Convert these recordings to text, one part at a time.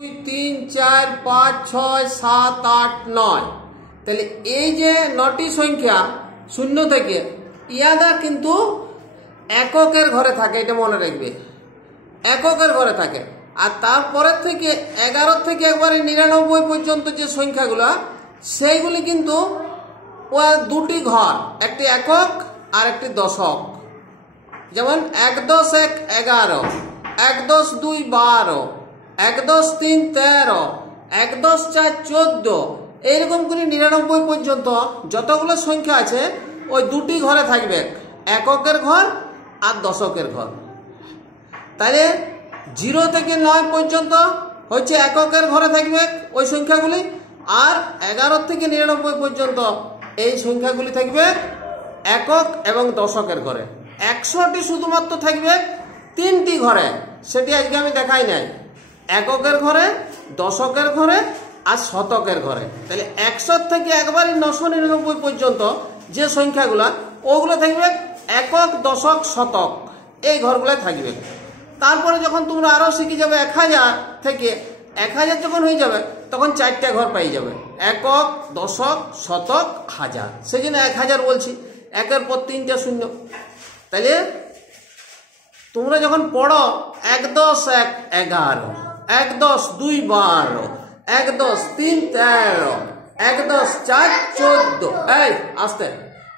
3 4 5 6 7 8 9 তাহলে এই যে নটি সংখ্যা শূন্য থেকে ইয়াদা কিন্তু এককের ঘরে থাকে, এটা মনে রাখবে, এককের ঘরে থাকে। আর তারপরের থেকে 11 থেকে একবারে 99 পর্যন্ত যে সংখ্যাগুলো সেইগুলি কিন্তু ও দুটি ঘর, একটি একক আর একটি দশক। যেমন 1 10 1 11, 1 10 2 12, 1 10 3 13, 1 10 4 14, এইরকম করে 99 পর্যন্ত যতগুলো সংখ্যা আছে ওই দুটি ঘরে থাকবে, এককের ঘর আর দশকের ঘর। তাহলে 0 থেকে 9 পর্যন্ত হচ্ছে এককের ঘরে থাকবে ওই সংখ্যাগুলি, আর 11 থেকে 99 পর্যন্ত এই সংখ্যাগুলি থাকবে একক এবং দশকের ঘরে। 100টি শুধুমাত্র থাকবে 3টি ঘরে, সেটি আজকে আমি দেখাই নাই, এককের ঘরে, দশকের ঘরে আর শতকের ঘরে। তাহলে 100 থেকে একবারে 999 পর্যন্ত যে সংখ্যাগুলা ওগুলো থাকবে একক, দশক, শতক, এই ঘরগুলো থাকবে। তারপরে যখন তোমরা আরো শিখে যাবে 1000 থেকে 1000 যখন হয়ে যাবে তখন 4টা ঘর পাই যাবে, একক, দশক, শতক, হাজার। সেই জন্য 1000 বলছি, একের পর 3টা শূন্য। তাহলে তোমরা যখন পড়ো 1 10 1 11, 1 10 2 12, 1 10 3 13, 1 10 4 14, এই আসতে।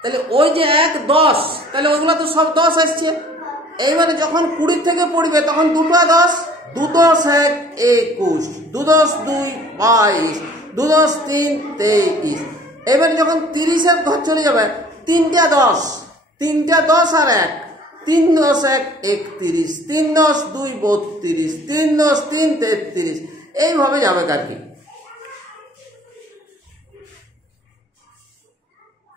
তাহলে ওই যে 1 10, তাহলে ওইগুলো তো সব 10 আসছে। এইবারে যখন 20 থেকে পড়বে তখন দুটো 10, 2 10 1 21, 2 10 2 22, 2 10 3 23। এবারে যখন 30-এর ঘর চলে যাবে 3টা 10, 3টা 10 আর 1, 3 10 1 31, 3 10 2 32, 3 10 3 33, এইভাবে যাবে আর কি।